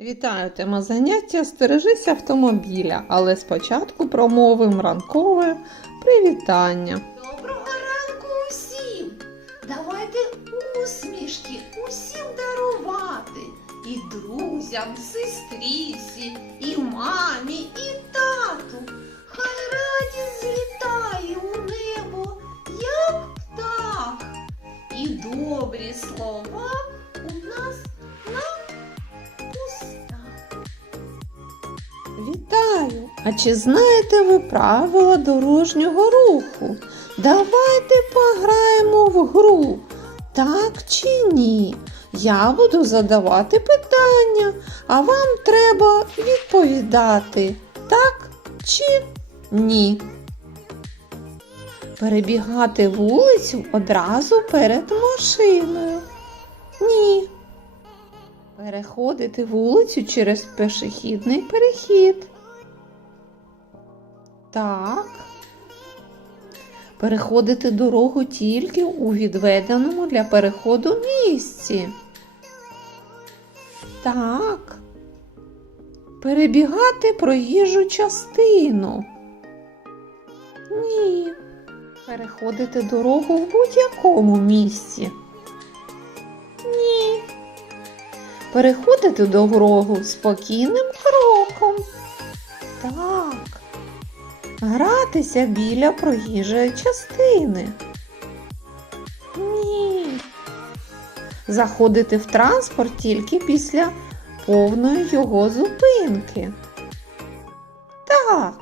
Вітаю, тема заняття Стережись автомобіля, але спочатку промовимо ранкове привітання. Доброго ранку усім! Давайте усмішки усім дарувати. І друзям, сестрісі, і мамі, і тату. Хай радість злітає у небо, як птах. І добрі слова Вітаю! А чи знаєте ви правила дорожнього руху? Давайте пограємо в гру. Так чи ні? Я буду задавати питання, а вам треба відповідати так чи ні. Перебігати вулицю одразу перед машиною. Ні. Переходити вулицю через пішохідний перехід. Так. Переходити дорогу тільки у відведеному для переходу місці. Так. Перебігати проїжджу частину. Ні. Переходити дорогу в будь-якому місці. Переходити дорогу спокійним кроком. Так. Гратися біля проїжджої частини. Ні. Заходити в транспорт тільки після повної його зупинки. Так.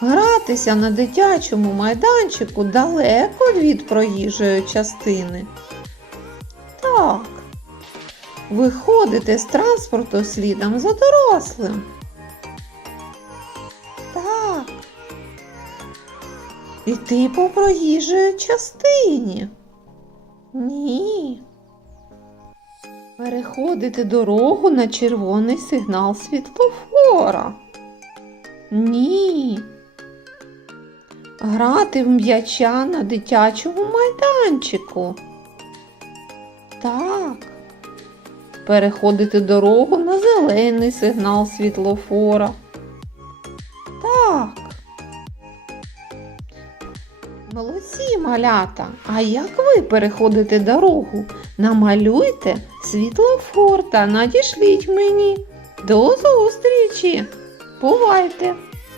Гратися на дитячому майданчику далеко від проїжджої частини. Так. Виходити з транспорту слідом за дорослим. Так. Іти по проїжджій частині. Ні. Переходити дорогу на червоний сигнал світлофора. Ні. Грати в м'яча на дитячому майданчику. Так. Переходити дорогу на зелений сигнал світлофора. Так. Молодці, малята. А як ви переходите дорогу? Намалюйте світлофор та надішліть мені. До зустрічі! Бувайте!